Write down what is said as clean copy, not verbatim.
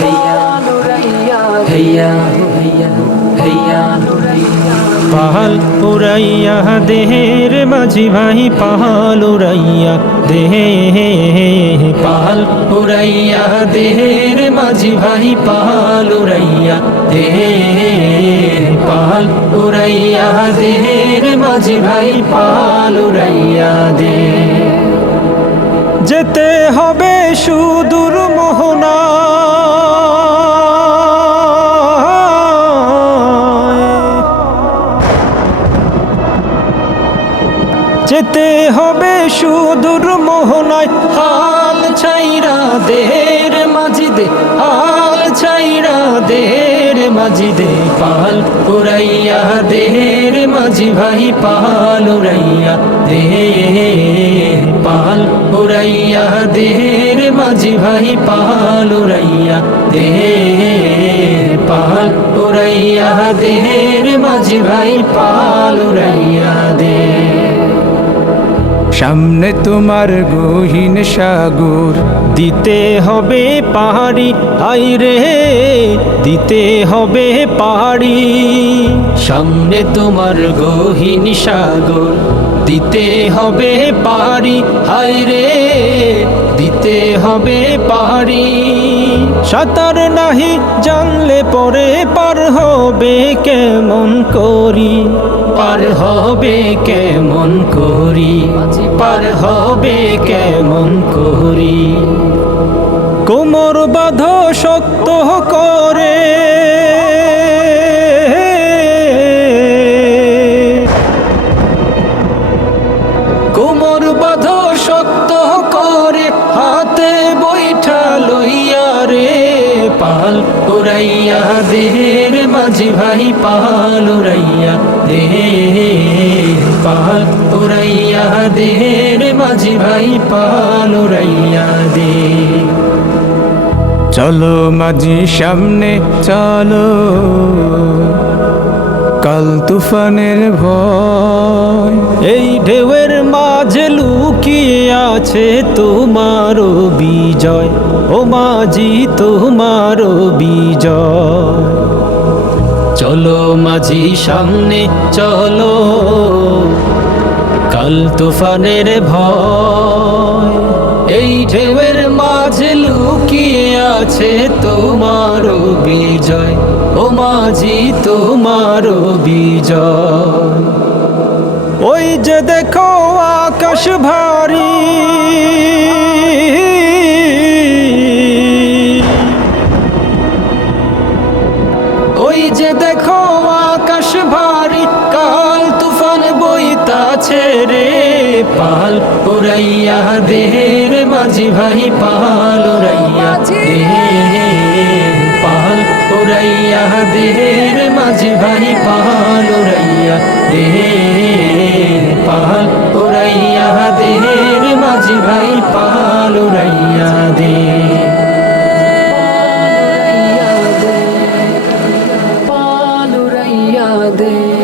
हैया हैया हैया পাহাল উড়াইয়া দেহের মাঝি ভাই পাহাল উড়াইয়া দেহে পাহাল উড়াইয়া দেহের মাঝি ভাই পাহাল উড়াইয়া দেহে পাহাল উড়াইয়া দেহের মাঝি ভাই পাহাল উড়াইয়া দে যেতে হবে সুদূর মোহনা যেতে হবে সুদূর মোহনায় হাল ছাইরা দেহের মাঝি দে হাল ছাইরা দেহের মাঝি দে পাহাল উড়াইয়া দেহের মাঝি ভাই পাহাল উড়াইয়া দে পাহাল উড়াইয়া দেহের মাঝি ভাই পাহাল উড়াইয়া দে পাহাল উড়াইয়া দেহের মাঝি ভাই পাহাল উড়াইয়া দে সামনে তোমার গহীন সাগর দিতে হবে পাহাড়ি আইরে দিতে হবে পাহাড়ি সামনে তোমার গহীন সাগর দিতে হবে পাহাড়ি হায়রে দিতে হবে পাহাড়ি সাঁতার নাহি জানলে পরে পার হবে কেমন করি পার হবে কেমন করি পার হবে কেমন করি কোমর বাঁধ শক্ত করে কোমর বাঁধ শক্ত করে হাতে বৈঠা লইয়া রে পাল উড়াইয়া দেহের মাঝি ভাই পাল উড়াইয়া দে পাল উড়াইয়া দেহের মাঝি ভাই পাল উড়াইয়া দে চলো মাঝি সামনে চলো কাল তুফানের ভয় এই ঢেউয়ের মাঝে লুকিয়ে আছে তোমারও বিজয় ও মাঝি তোমারও বিজয় চলো মাঝি সামনে চলো কাল তুফানের ভয় এই ঢেউয়ের মাঝে লুকিয়ে আছে তোমারও বিজয় ও মাঝি তোমারও বিজয় ওই যে দেখো আকাশ ভারী ওই যে দেখো আকাশ ভারী কাল তুফান বইতাছে রে পাল উড়াইয়া দেহের মাঝি ভাই পাল উড়াইয়া দে পাল উড়াইয়া দেহের মাঝি ভাই পাল উড়াইয়া দে পাল উড়াইয়া দেহের মাঝি ভাই পাল উড়াইয়া দে পাল উড়াইয়া দে